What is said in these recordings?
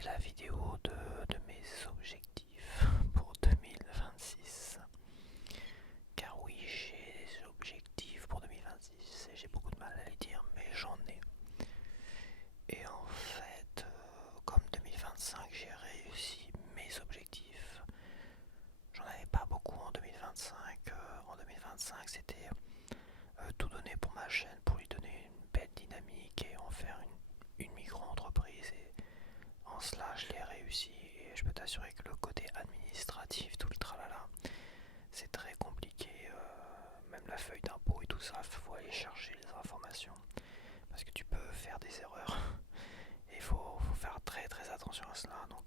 c'est la vidéo de mes objectifs pour 2026. Car oui, j'ai des objectifs pour 2026 et j'ai beaucoup de mal à les dire, mais j'en ai. Et en fait, comme 2025, j'ai réussi mes objectifs. J'en avais pas beaucoup en 2025. En 2025, c'était tout donner pour ma chaîne, pour lui donner une belle dynamique et en faire une micro-entreprise. Et en cela, je l'ai réussi et je peux t'assurer que le côté administratif, tout le tralala, c'est très compliqué. Même la feuille d'impôt et tout ça, il faut aller chercher les informations parce que tu peux faire des erreurs et il faut faire très très attention à cela. Donc,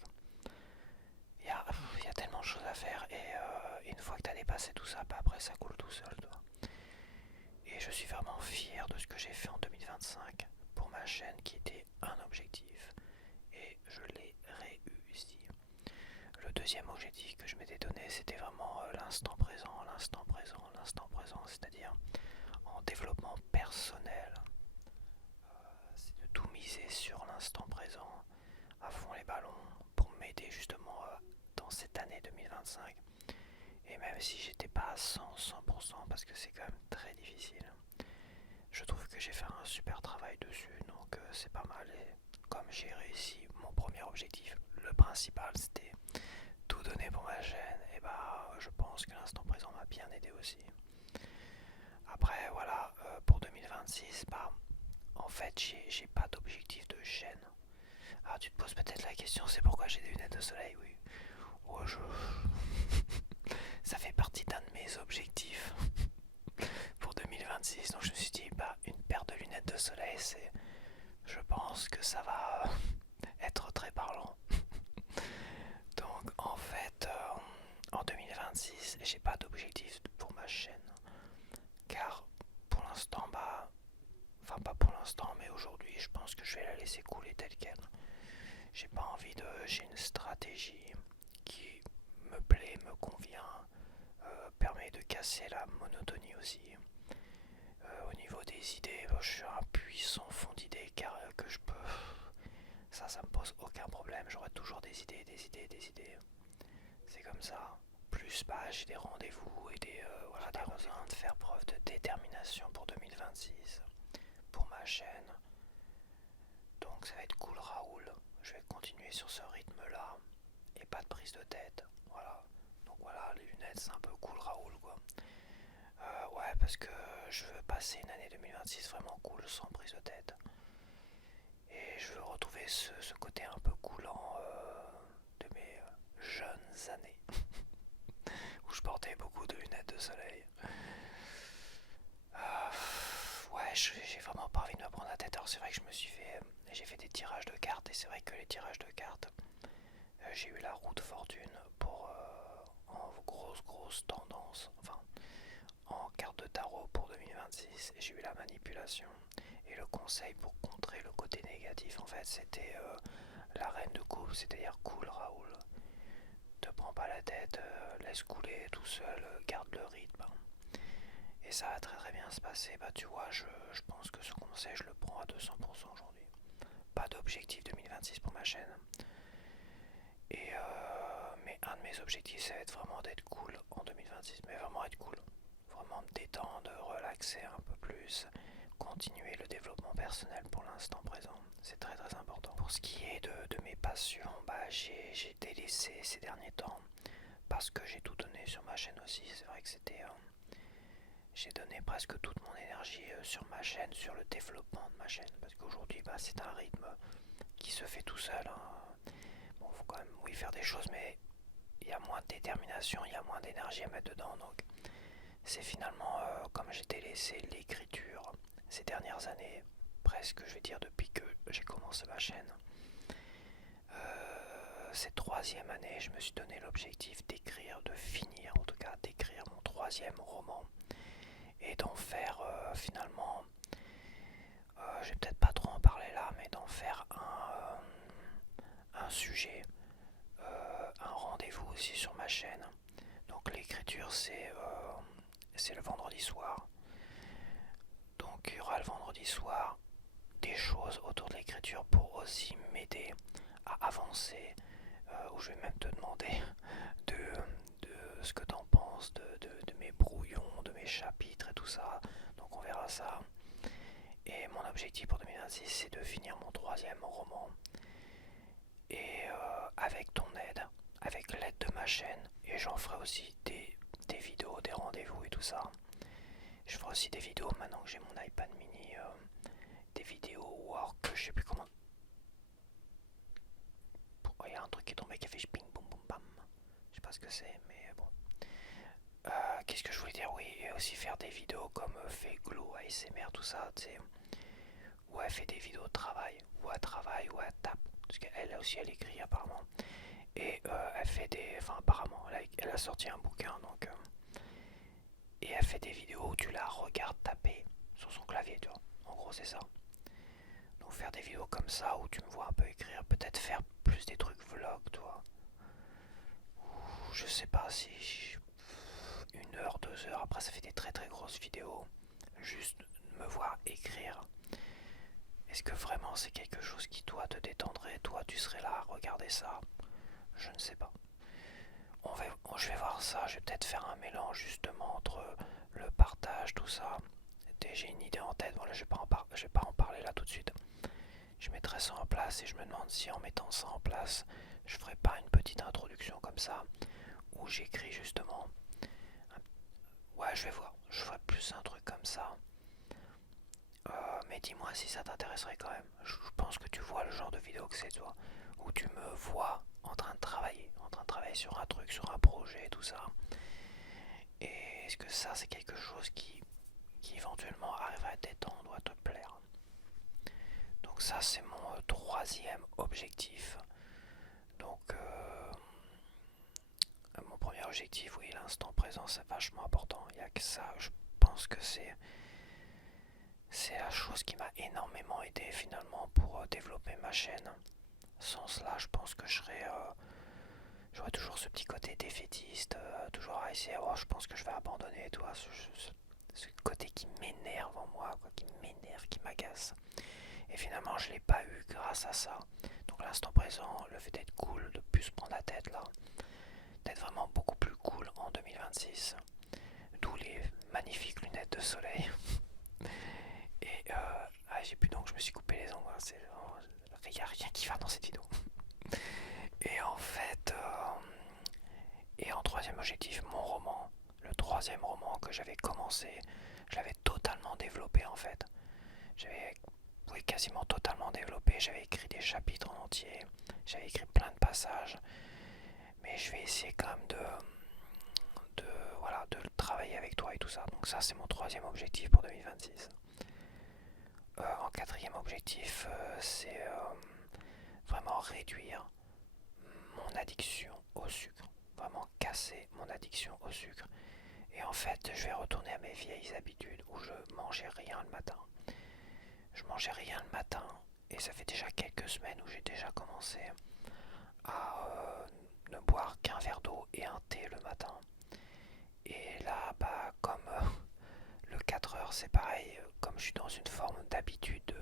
il y a tellement de choses à faire et une fois que tu as dépassé tout ça, bah après ça coule tout seul, toi. Et je suis vraiment fier de ce que j'ai fait en 2025 pour ma chaîne qui était un objectif et je l'ai réussi. Le deuxième objectif que je m'étais donné, c'était vraiment l'instant présent, l'instant présent, l'instant présent, c'est-à-dire en développement personnel. C'est de tout miser sur l'instant présent, à fond les ballons, pour m'aider justement dans cette année 2025. Et même si j'étais pas à 100% parce que c'est quand même très difficile, je trouve que j'ai fait un super travail dessus, donc c'est pas mal. Et comme j'ai réussi mon premier objectif, le principal c'était tout donner pour ma chaîne, et bah je pense que l'instant présent m'a bien aidé aussi. Après voilà, pour 2026, bah en fait j'ai pas d'objectif de chaîne. Alors tu te poses peut-être la question, c'est pourquoi j'ai des lunettes de soleil, oui. Oh, ça fait partie d'un de mes objectifs pour 2026, donc je me suis dit, bah une paire de lunettes de soleil, je pense que ça va être très parlant. Donc en fait, en 2026, j'ai pas d'objectif pour ma chaîne. Car pour l'instant, enfin pas pour l'instant, mais aujourd'hui, je pense que je vais la laisser couler telle quelle. J'ai pas envie de. J'ai une stratégie qui me plaît, me convient, permet de casser la monotonie aussi. Au niveau des idées, je suis un puissant fond d'idées car que je peux. Ça me pose aucun problème. J'aurai toujours des idées, des idées, des idées. C'est comme ça. Plus j'ai des rendez-vous et voilà, des besoin de faire preuve de détermination pour 2026 pour ma chaîne. Donc ça va être cool Raoul. Je vais continuer sur ce rythme-là et pas de prise de tête. Voilà. Donc voilà, les lunettes c'est un peu cool Raoul quoi. Ouais, parce que je veux passer une année 2026 vraiment cool sans prise de tête. Et je veux retrouver ce côté un peu coulant de mes jeunes années où je portais beaucoup de lunettes de soleil. Ouais, j'ai vraiment pas envie de me prendre la tête. Alors c'est vrai que j'ai fait des tirages de cartes et c'est vrai que les tirages de cartes, j'ai eu la roue de fortune pour en grosse tendance, enfin en carte de tarot pour 2026 et j'ai eu la manipulation. Et le conseil pour contrer le côté négatif en fait c'était la reine de coupe, c'est-à-dire cool Raoul. Te prends pas la tête, laisse couler tout seul, garde le rythme. Et ça va très très bien se passer. Bah tu vois, je pense que ce conseil je le prends à 200% aujourd'hui. Pas d'objectif 2026 pour ma chaîne. Mais un de mes objectifs ça va être vraiment d'être cool en 2026. Mais vraiment être cool. Vraiment me détendre, relaxer un peu plus. Continuer le développement personnel pour l'instant présent. C'est très très important. Pour ce qui est de mes passions, j'ai délaissé ces derniers temps. Parce que j'ai tout donné sur ma chaîne aussi. C'est vrai que j'ai donné presque toute mon énergie sur ma chaîne, sur le développement de ma chaîne. Parce qu'aujourd'hui, c'est un rythme qui se fait tout seul. Hein. Bon, faut quand même, oui, faire des choses, mais il y a moins de détermination, il y a moins d'énergie à mettre dedans. Donc, c'est finalement comme j'ai délaissé l'écriture ces dernières années, presque, je vais dire, depuis que j'ai commencé ma chaîne. Cette troisième année, je me suis donné l'objectif d'écrire, de finir, en tout cas, d'écrire mon troisième roman. Et d'en faire finalement, je vais peut-être pas trop en parler là, mais d'en faire un sujet, un rendez-vous aussi sur ma chaîne. Donc l'écriture c'est le vendredi soir. Donc il y aura le vendredi soir des choses autour de l'écriture pour aussi m'aider à avancer, où je vais même te demander de, de ce que tu en penses, de mes brouillons, de mes chapitres et tout ça. Donc on verra ça. Et mon objectif pour 2026, c'est de finir mon troisième roman. Et avec ton aide, avec l'aide de ma chaîne, et j'en ferai aussi des vidéos, des rendez-vous et tout ça. Je ferai aussi des vidéos maintenant que j'ai mon iPad mini, des vidéos work, je sais plus comment. Oh, il y a un truc qui est tombé qui a fait ping boum boum bam. Je sais pas ce que c'est, mais bon. Qu'est-ce que je voulais dire? Oui, et aussi faire des vidéos comme fait Glow, ASMR, tout ça, tu sais. Où elle fait des vidéos de travail, ou elle travaille, ou elle tape. Parce qu'elle aussi, elle écrit apparemment. Et elle fait des. Enfin, apparemment, elle a sorti un bouquin, donc. Et elle fait des vidéos où tu la regardes taper sur son clavier, tu vois. En gros, c'est ça. Donc, faire des vidéos comme ça où tu me vois un peu écrire, peut-être faire plus des trucs vlog, toi. Ou je sais pas si. 1 heure, 2 heures, après, ça fait des très très grosses vidéos. Juste me voir écrire. Est-ce que vraiment c'est quelque chose qui, toi, te détendrait? Toi, tu serais là à regarder ça? Je ne sais pas. Je vais voir ça, je vais peut-être faire un mélange justement entre le partage, tout ça. J'ai une idée en tête, voilà, je vais pas en parler là tout de suite. Je mettrai ça en place et je me demande si en mettant ça en place, je ferai pas une petite introduction comme ça, où j'écris justement. Ouais, je vais voir, je ferai plus un truc comme ça. Mais dis-moi si ça t'intéresserait quand même. Je pense que tu vois le genre de vidéo que c'est, toi, où tu me vois en train de travailler sur un truc, sur un projet, tout ça. Et est-ce que ça, c'est quelque chose qui éventuellement arrive à te détendre ou à te plaire? Donc ça, c'est mon troisième objectif. Donc, mon premier objectif, oui, l'instant présent, c'est vachement important. Il n'y a que ça, je pense que c'est la chose qui m'a énormément aidé finalement pour développer ma chaîne. Sans cela, je pense que j'aurais toujours ce petit côté défaitiste, toujours à essayer, oh, je pense que je vais abandonner, toi, ce côté qui m'énerve en moi, quoi, qui m'énerve, qui m'agace. Et finalement, je l'ai pas eu grâce à ça. Donc l'instant présent, le fait d'être cool, de plus se prendre la tête là, d'être vraiment beaucoup plus cool en 2026. D'où les magnifiques lunettes de soleil. Et j'ai plus donc je me suis coupé les ongles. Il n'y a rien qui va dans cette vidéo. Et en fait, et en troisième objectif, mon roman, le troisième roman que j'avais commencé, je l'avais totalement développé en fait. J'avais quasiment totalement développé, j'avais écrit des chapitres en entier, j'avais écrit plein de passages, mais je vais essayer quand même voilà, de travailler avec toi et tout ça. Donc ça c'est mon troisième objectif pour 2026. En quatrième objectif, c'est vraiment réduire mon addiction au sucre, vraiment casser mon addiction au sucre. Et en fait, je vais retourner à mes vieilles habitudes où je mangeais rien le matin. Je mangeais rien le matin et ça fait déjà quelques semaines où j'ai déjà commencé à ne boire qu'un verre d'eau et un thé le matin. Et là, bah, comme le 4 heures, c'est pareil, comme je suis dans une forme d'habitude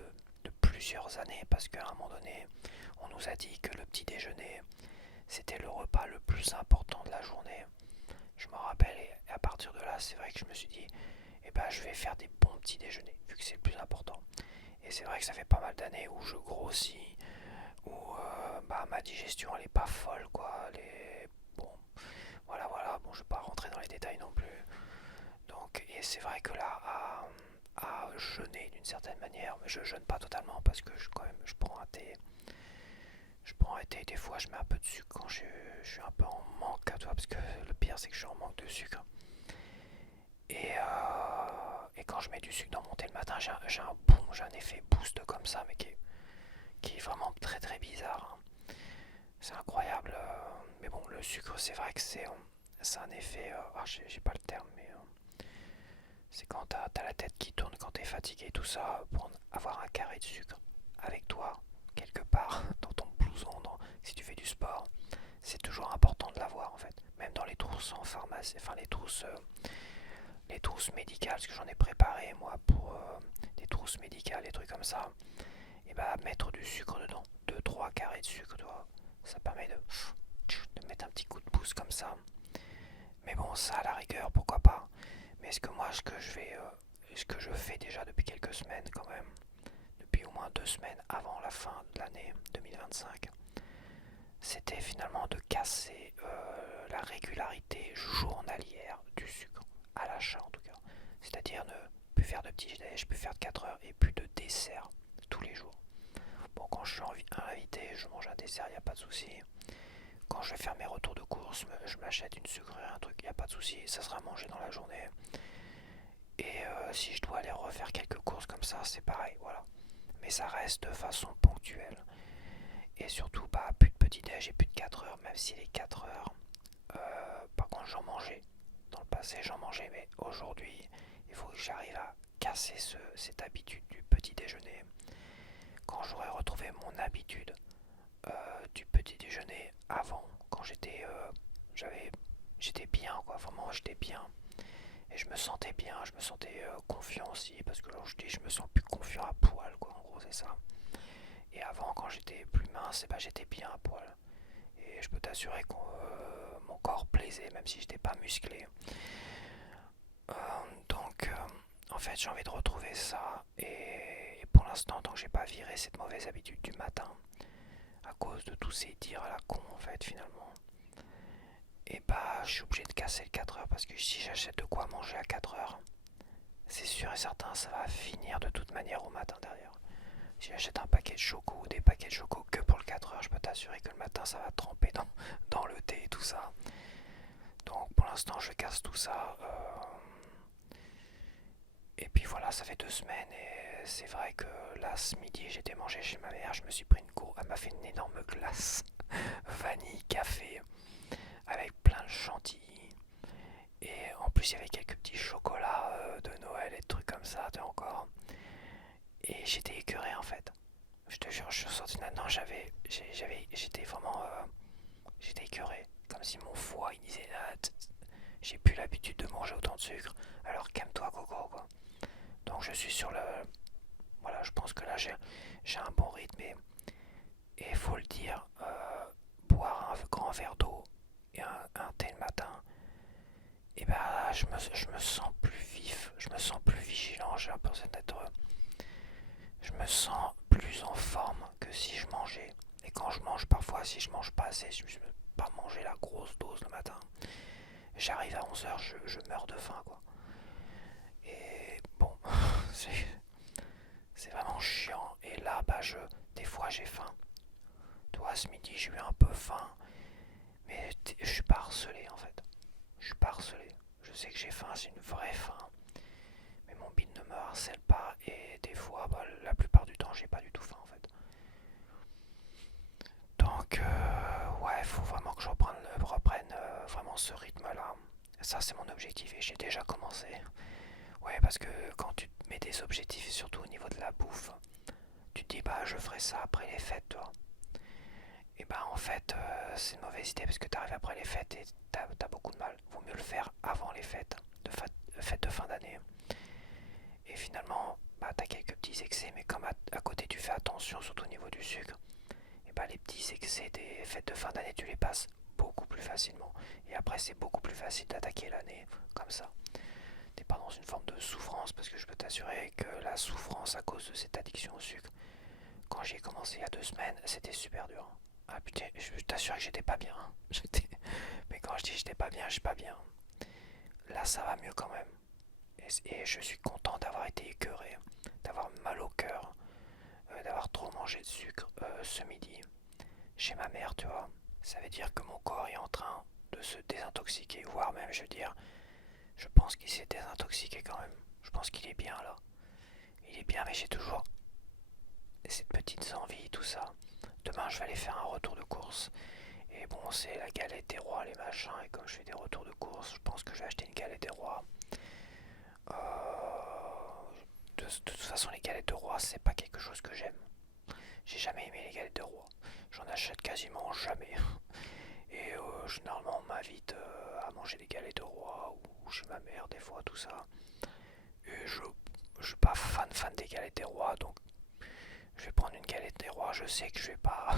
de plusieurs années, parce qu'à un moment donné, on nous a dit que le petit déjeuner, c'était le repas le plus important de la journée. Je me rappelle, et à partir de là, c'est vrai que je me suis dit, eh ben, je vais faire des bons petits déjeuners, vu que c'est le plus important. Et c'est vrai que ça fait pas mal d'années où je grossis, où bah, ma digestion elle est pas folle, quoi. Bon, voilà, bon, je vais pas rentrer dans les détails non plus. Donc, et c'est vrai que là, à jeûner d'une certaine manière, mais je jeûne pas totalement parce que quand même, je prends un thé. Je prends un thé, des fois je mets un peu de sucre quand je suis un peu en manque, tu vois, parce que le pire c'est que je suis en manque de sucre. Et quand je mets du sucre dans mon thé le matin, j'ai un effet boost comme ça, mais qui est vraiment très très bizarre. C'est incroyable. Mais bon, le sucre, c'est vrai que c'est un effet. J'ai pas le terme, mais c'est quand t'as la tête qui tourne, quand t'es fatigué, tout ça, pour avoir un carré de sucre avec toi, quelque part, dans ton blouson, si tu fais du sport, c'est toujours important de l'avoir en fait. Même dans les trousses en pharmacie, enfin les trousses médicales, parce que j'en ai préparé moi pour des trousses médicales, des trucs comme ça. Il et bah mettre du sucre dedans. Deux trois carrés de sucre, tu vois. Ça permet de mettre un petit coup de pouce comme ça. Mais bon, ça à la rigueur, pourquoi pas. Mais ce que je fais déjà depuis quelques semaines quand même, depuis au moins 2 semaines avant la fin de l'année 2025, c'était finalement de casser la régularité journalière du sucre, à l'achat en tout cas. C'est-à-dire ne plus faire de petits déj, plus faire de 4 heures et plus de dessert tous les jours. Bon, quand je suis invité, je mange un dessert, il n'y a pas de souci. Quand je vais faire mes retours de course, je m'achète une sucrerie, un truc, il n'y a pas de souci, ça sera mangé dans la journée. Et si je dois aller refaire quelques courses comme ça, c'est pareil, voilà. Mais ça reste de façon ponctuelle. Et surtout, bah, plus de petit déj et plus de 4 heures, même si les 4 heures, par contre, j'en mangeais. Dans le passé, j'en mangeais, mais aujourd'hui, il faut que j'arrive à casser cette habitude du petit déjeuner. Quand j'aurai retrouvé mon habitude du petit déjeuner avant, quand j'étais bien, quoi, vraiment, j'étais bien. Et je me sentais bien, je me sentais confiant aussi, parce que là, je me sens plus confiant à poil, quoi, en gros, c'est ça. Et avant, quand j'étais plus mince, bah, j'étais bien à poil. Et je peux t'assurer que mon corps plaisait, même si j'étais pas musclé. Euh, donc, en fait, j'ai envie de retrouver ça. Et pour l'instant, tant que j'ai pas viré cette mauvaise habitude du matin, à cause de tous ces dires à la con, en fait, finalement, et bah, je suis obligé de casser le 4 heures parce que si j'achète de quoi manger à 4 heures, c'est sûr et certain, ça va finir de toute manière au matin derrière. Si j'achète un paquet de choco ou des paquets de choco que pour le 4 heures, je peux t'assurer que le matin ça va tremper dans le thé et tout ça. Donc pour l'instant, je casse tout ça. Et puis voilà, ça fait 2 semaines et c'est vrai que là, ce midi, j'étais mangé chez ma mère, je me suis pris une cour, elle m'a fait une énorme glace, vanille, café, avec plein de chantilly. Et en plus, il y avait quelques petits chocolats de Noël et des trucs comme ça, encore. Et j'étais écœuré en fait. Je te jure, je suis sorti de là-dedans, j'étais vraiment, j'étais écœuré. Comme si mon foie, il disait, ah, j'ai plus l'habitude de manger autant de sucre. Alors calme-toi, Coco, quoi. Donc je suis sur le, voilà, je pense que là j'ai un bon rythme et il faut le dire, boire un grand verre d'eau et un thé le matin, et ben je me sens plus vif, je me sens plus vigilant, j'ai l'impression d'être, je me sens plus en forme que si je mangeais. Et quand je mange, parfois, si je mange pas assez, je ne peux pas manger la grosse dose le matin. J'arrive à 11 heures, je meurs de faim, quoi. Et bon, c'est vraiment chiant. Et là, bah, des fois, j'ai faim. Toi, ce midi, j'ai eu un peu faim. Mais je suis pas harcelé, en fait. Je suis pas harcelé. Je sais que j'ai faim, c'est une vraie faim. Mais mon bide ne me harcèle pas. Et des fois, bah, la plupart du temps, j'ai pas du tout faim, en fait. Donc, ouais, il faut vraiment que je reprenne vraiment ce rythme-là. Ça, c'est mon objectif et j'ai déjà commencé. Ouais, parce que quand tu te mets des objectifs, surtout au niveau de la bouffe, tu te dis, bah, je ferai ça après les fêtes, toi. Et bah, en fait, c'est une mauvaise idée parce que tu arrives après les fêtes et t'as beaucoup de mal. Vaut mieux le faire avant les fêtes, fêtes de fin d'année. Et finalement, bah, t'as quelques petits excès, mais comme à côté tu fais attention, surtout au niveau du sucre, et bah, les petits excès des fêtes de fin d'année, tu les passes beaucoup plus facilement. Et après, c'est beaucoup plus facile d'attaquer l'année comme ça. T'es pas dans une forme de souffrance parce que je peux t'assurer que la souffrance à cause de cette addiction au sucre, quand j'ai commencé il y a 2 semaines, c'était super dur. Ah putain, je t'assure que j'étais pas bien. Mais quand je dis j'étais pas bien, je suis pas bien. Là, ça va mieux quand même. Et je suis content d'avoir été écœuré, d'avoir mal au cœur, d'avoir trop mangé de sucre ce midi chez ma mère, tu vois. Ça veut dire que mon corps est en train de se désintoxiquer, voire même, je veux dire, je pense qu'il s'est désintoxiqué quand même. Je pense qu'il est bien là. Il est bien, mais j'ai toujours cette petite envie, tout ça. Demain, je vais aller faire un retour de course. Et bon, c'est la galette des rois, les machins. Et comme je fais des retours de course, je pense que je vais acheter une galette des rois. De toute façon, les galettes de roi, c'est pas quelque chose que j'aime. J'ai jamais aimé les galettes de roi. J'en achète quasiment jamais. Et généralement, on m'invite à manger des galettes de roi ou chez ma mère, des fois, tout ça. Et je suis pas fan des galettes des rois, donc Je vais prendre une galette des rois, je sais que je vais pas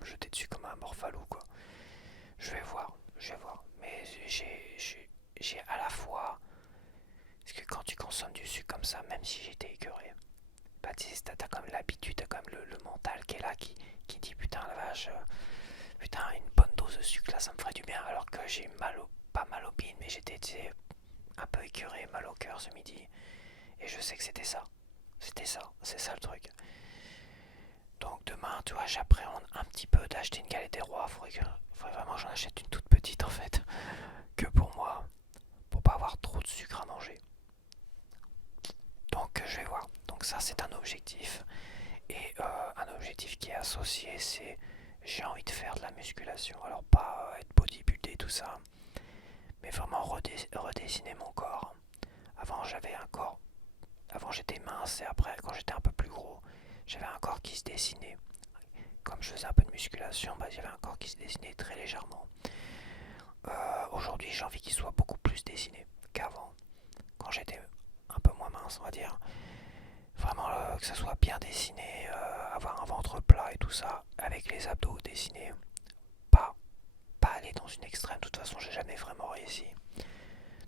me jeter dessus comme un morphalou quoi. Je vais voir, je vais voir. Mais j'ai à la fois, parce que quand tu consommes du sucre comme ça, même si j'étais écœuré, bah tu sais, t'as comme l'habitude, t'as comme le mental qui est là, qui dit putain la vache, putain une bonne dose de sucre là ça me ferait du bien, alors que j'ai pas mal au bide, mais j'étais un peu écœuré, mal au cœur ce midi, et je sais que c'était ça. C'était ça, c'est ça le truc. Donc demain, tu vois, j'appréhende un petit peu d'acheter une galette des rois. Faudrait vraiment que j'en achète une toute petite en fait. Que pour moi, pour pas avoir trop de sucre à manger. Donc je vais voir. Donc ça c'est un objectif. Et un objectif qui est associé, c'est j'ai envie de faire de la musculation. Alors pas être bodybuildé tout ça, mais vraiment redessiner mon corps. Avant j'avais un corps, avant j'étais mince et après quand j'étais un peu plus gros, j'avais un corps qui se dessinait. Comme je faisais un peu de musculation, bah, j'avais un corps qui se dessinait très légèrement. Aujourd'hui, j'ai envie qu'il soit beaucoup plus dessiné qu'avant, quand j'étais un peu moins mince, on va dire. Vraiment que ça soit bien dessiné, avoir un ventre plat et tout ça, avec les abdos dessinés. Pas, pas aller dans une extrême, de toute façon, j'ai jamais vraiment réussi.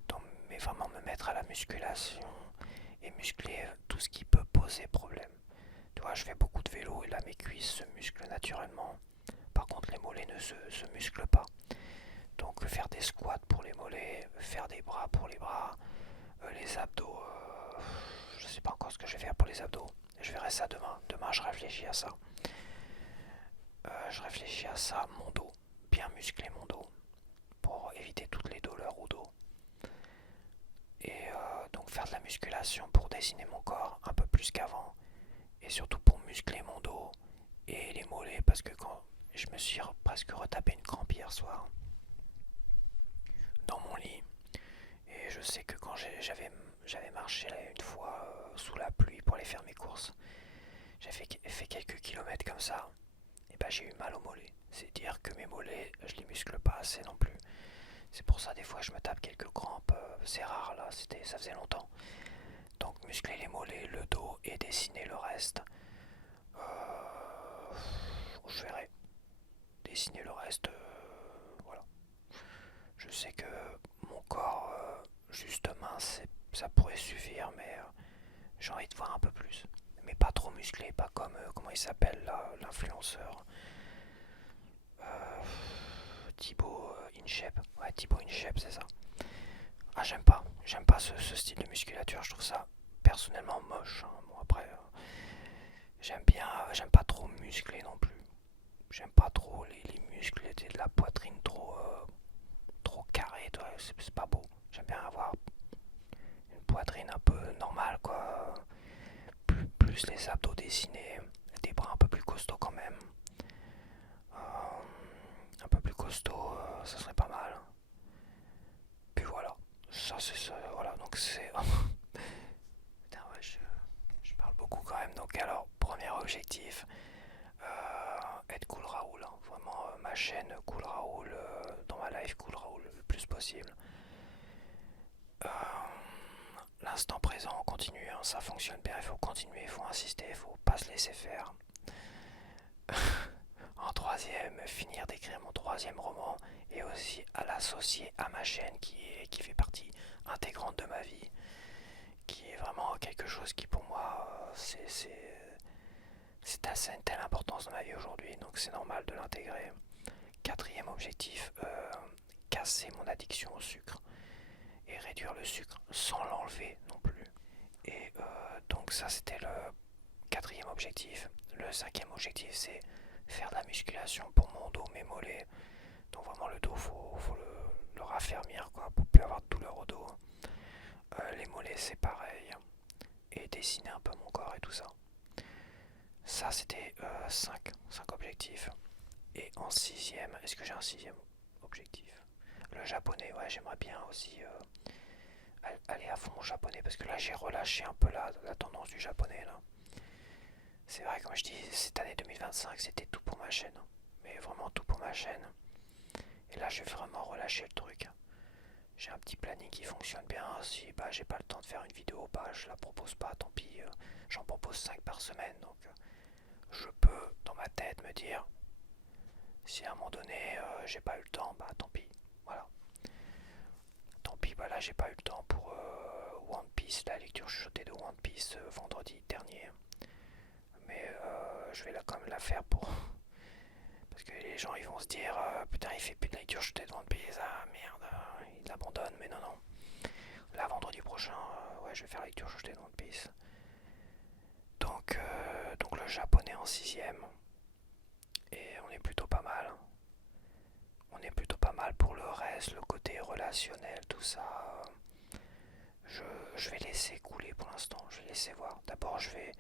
Donc, mais vraiment me mettre à la musculation et muscler tout ce qui peut poser problème. Tu vois, je fais beaucoup de vélo et là mes cuisses se musclent naturellement. Par contre, les mollets ne se musclent pas. Donc faire des squats pour les mollets, faire des bras pour les bras, les abdos, je sais pas encore ce que je vais faire pour les abdos. Je verrai ça demain. Demain, je réfléchis à ça. Je réfléchis à ça, mon dos, bien muscler mon dos pour éviter toutes les douleurs au dos. Et donc faire de la musculation pour dessiner mon corps un peu plus qu'avant. Et surtout pour muscler mon dos et les mollets parce que quand je me suis presque retapé une crampe hier soir dans mon lit. Et je sais que quand j'avais marché là une fois sous la pluie pour aller faire mes courses, j'avais fait quelques kilomètres comme ça, et bah j'ai eu mal aux mollets. C'est dire que mes mollets, je les muscle pas assez non plus. C'est pour ça des fois je me tape quelques crampes, c'est rare là, ça faisait longtemps. Donc muscler les mollets, le dos et dessiner le reste. Je verrai. Dessiner le reste, voilà. Je sais que mon corps, juste mince, ça pourrait suffire, mais j'ai envie de voir un peu plus. Mais pas trop musclé, pas comme, comment il s'appelle là, l'influenceur Thibaut InShape. Ouais, Thibaut InShape, c'est ça. Ah, j'aime pas ce style de musculature, je trouve ça personnellement moche. Hein. Bon, après, j'aime pas trop muscler non plus. J'aime pas trop les muscles et de la poitrine trop carrée, c'est pas beau. J'aime bien avoir une poitrine un peu normale, quoi. Plus les abdos dessinés, des bras un peu plus costauds quand même. Un peu plus costaud, ça serait pas mal. Puis voilà, ça c'est ça, voilà, donc c'est... Putain, ouais, je parle beaucoup quand même. Donc alors, premier objectif, être Cool Raoul, hein. Vraiment ma chaîne Cool Raoul, dans ma life Cool Raoul le plus possible. Euh, L'instant présent, on continue, hein, ça fonctionne bien, il faut continuer, il faut insister, il faut pas se laisser faire. En troisième, finir d'écrire mon troisième roman et aussi à l'associer à ma chaîne qui fait partie intégrante de ma vie, qui est vraiment quelque chose qui pour moi c'est assez une telle importance dans ma vie aujourd'hui, donc c'est normal de l'intégrer. Quatrième objectif, casser mon addiction au sucre et réduire le sucre sans l'enlever non plus. Et donc ça c'était le quatrième objectif. Le cinquième objectif c'est faire de la musculation pour mon dos, mes mollets. Donc vraiment le dos faut le raffermir quoi, pour plus avoir de douleur au dos. Les mollets c'est pareil. Et dessiner un peu mon corps et tout ça. Ça c'était 5 objectifs. Et en sixième, est-ce que j'ai un sixième objectif? Le japonais, ouais j'aimerais bien aussi aller à fond au japonais parce que là j'ai relâché un peu la tendance du japonais là. C'est vrai, comme je dis, cette année 2025 c'était tout pour ma chaîne, mais vraiment tout pour ma chaîne. Et là je vais vraiment relâcher le truc. J'ai un petit planning qui fonctionne bien. Si bah, j'ai pas le temps de faire une vidéo, bah je la propose pas, tant pis. J'en propose 5 par semaine, donc je peux dans ma tête me dire, si à un moment donné j'ai pas eu le temps, bah tant pis, voilà. Tant pis, bah là j'ai pas eu le temps pour One Piece, la lecture chuchotée de One Piece vendredi dernier. Mais je vais quand même la faire pour... Parce que les gens ils vont se dire, putain il fait plus de lecture chuchotée de One Piece, ah merde, il abandonne, mais non non. Là vendredi prochain, ouais je vais faire la lecture chuchotée de One Piece. Donc le japonais en sixième. Et on est plutôt pas mal. On est plutôt pas mal pour le reste, le côté relationnel, tout ça. Je, je vais laisser couler pour l'instant, je vais laisser voir. D'abord, j'ai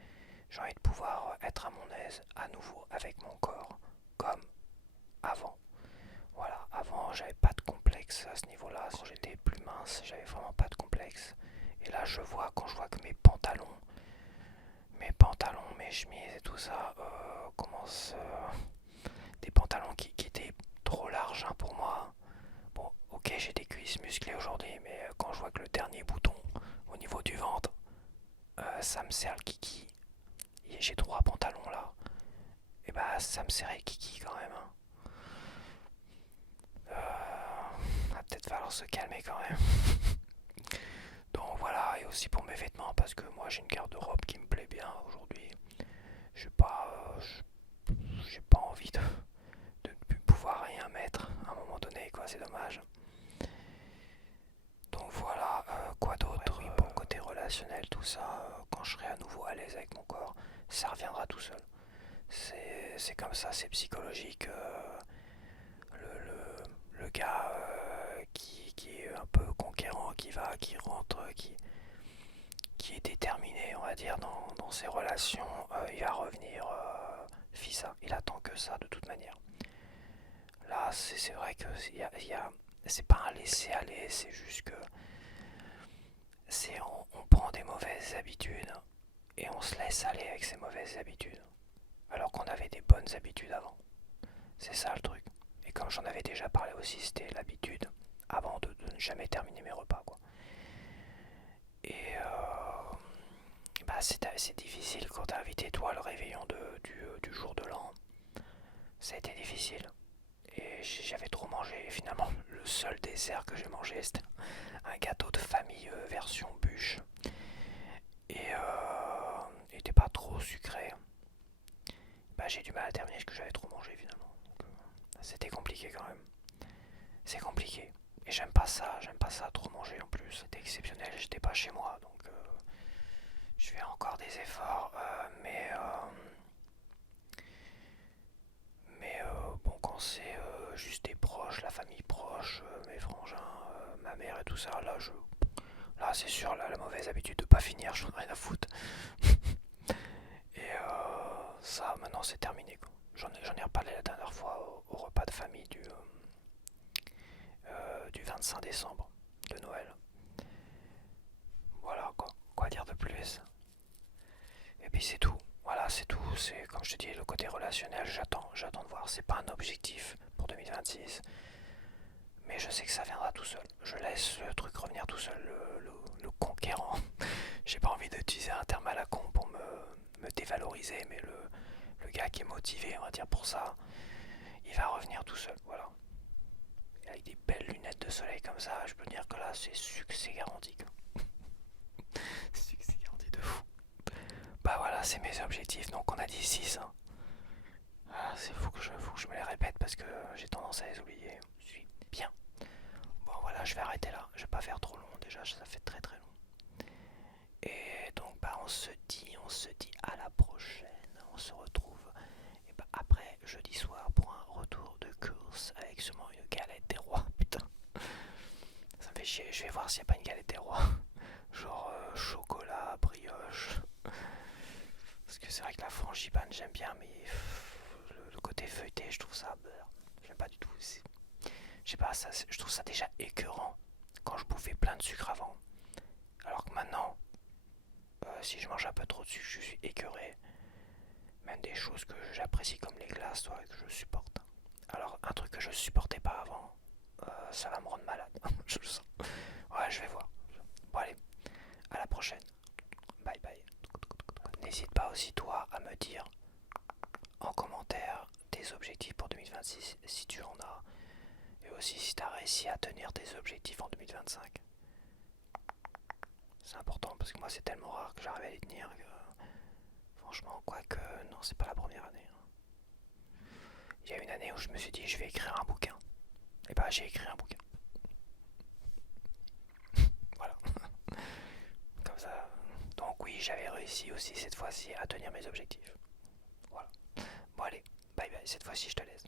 envie de pouvoir être à mon aise à nouveau avec mon corps, comme avant. Voilà, avant, j'avais pas de complexe à ce niveau-là. Quand j'étais plus mince, j'avais vraiment pas de complexe. Et là, quand je vois que mes chemises et tout ça commencent. Des pantalons qui étaient trop larges hein, pour moi. Bon, ok, j'ai des cuisses musclées aujourd'hui, mais quand je vois que le dernier bouton au niveau du ventre, ça me serre le kiki. Et j'ai 3 pantalons là. Et bah, ça me serrait le kiki quand même. Hein. Va peut-être falloir se calmer quand même. Donc voilà, et aussi pour mes vêtements, parce que moi j'ai une garde-robe qui me plaît bien aujourd'hui. J'ai pas, j'ai pas envie de ne plus pouvoir rien mettre à un moment donné, quoi, c'est dommage. Donc voilà, quoi d'autre oui, pour le côté relationnel, tout ça, quand je serai à nouveau à l'aise avec mon corps, ça reviendra tout seul. C'est comme ça, c'est psychologique. Le gars qui est un peu conquérant, qui rentre, qui est déterminé, on va dire, dans ses relations, il va revenir fissa. Il attend que ça de toute manière. Là, c'est vrai que c'est pas un laisser-aller, c'est juste que on prend des mauvaises habitudes et on se laisse aller avec ces mauvaises habitudes. Alors qu'on avait des bonnes habitudes avant. C'est ça le truc. Et comme j'en avais déjà parlé aussi, c'était l'habitude avant de ne jamais terminer mes repas, quoi. Et bah c'est difficile quand t'as invité toi le réveillon du jour de l'an. Ça a été difficile. Et j'avais trop mangé. Et finalement, le seul dessert que j'ai mangé, c'était un gâteau de famille version bûche. Et il était pas trop sucré. Bah, j'ai du mal à terminer ce que j'avais trop mangé finalement. Donc, c'était compliqué quand même. C'est compliqué. Et j'aime pas ça trop manger en plus. C'était exceptionnel, j'étais pas chez moi. Donc je fais encore des efforts. Bon, quand c'est juste des proches, la famille proche, mes frangins, ma mère et tout ça, là c'est sûr, là, la mauvaise habitude de pas finir, j'en ai rien à foutre. Et ça, maintenant c'est terminé. J'en ai reparlé la dernière fois au repas de famille du 25 décembre de Noël. Voilà quoi dire de plus. Et puis c'est tout. Voilà, c'est tout. C'est comme je te dis, le côté relationnel, j'attends de voir. C'est pas un objectif pour 2026. Mais je sais que ça viendra tout seul. Je laisse le truc revenir tout seul, le conquérant. J'ai pas envie d'utiliser un terme à la con pour me dévaloriser, mais le gars qui est motivé, on va dire, pour ça, il va revenir tout seul, voilà. Et avec des belles lunettes de soleil comme ça, je peux dire que là, c'est succès garanti. Succès garanti de fou. Bah voilà, c'est mes objectifs, donc on a dit 6. Hein. Ah, faut que je me les répète parce que j'ai tendance à les oublier. Je suis bien. Bon voilà, je vais arrêter là. Je vais pas faire trop long déjà, ça fait très très long. Et donc bah on se dit à la prochaine. On se retrouve et bah, après jeudi soir pour un retour de course avec sûrement une galette des rois. Putain, ça me fait chier. Je vais voir s'il n'y a pas une galette des rois. Genre chocolat, brioche. Parce que c'est vrai que la frangipane j'aime bien, mais le côté feuilleté, je trouve ça beurre. J'aime pas du tout. Je sais pas, je trouve ça déjà écœurant quand je bouffais plein de sucre avant. Alors que maintenant, si je mange un peu trop de sucre, je suis écœuré. Même des choses que j'apprécie comme les glaces, toi, que je supporte. Alors, un truc que je supportais pas avant, ça va me rendre malade. Je le sens. Ouais, je vais voir. Bon, allez, à la prochaine. Bye bye. N'hésite pas aussi, toi, à me dire en commentaire tes objectifs pour 2026 si tu en as. Et aussi si tu as réussi à tenir tes objectifs en 2025. C'est important parce que moi c'est tellement rare que j'arrive à les tenir que franchement, quoique non, c'est pas la première année. Il y a une année où je me suis dit je vais écrire un bouquin. Et bah j'ai écrit un bouquin. Voilà. Comme ça. Donc oui, j'avais réussi aussi cette fois-ci à tenir mes objectifs. Voilà. Bon allez, bye bye, cette fois-ci je te laisse.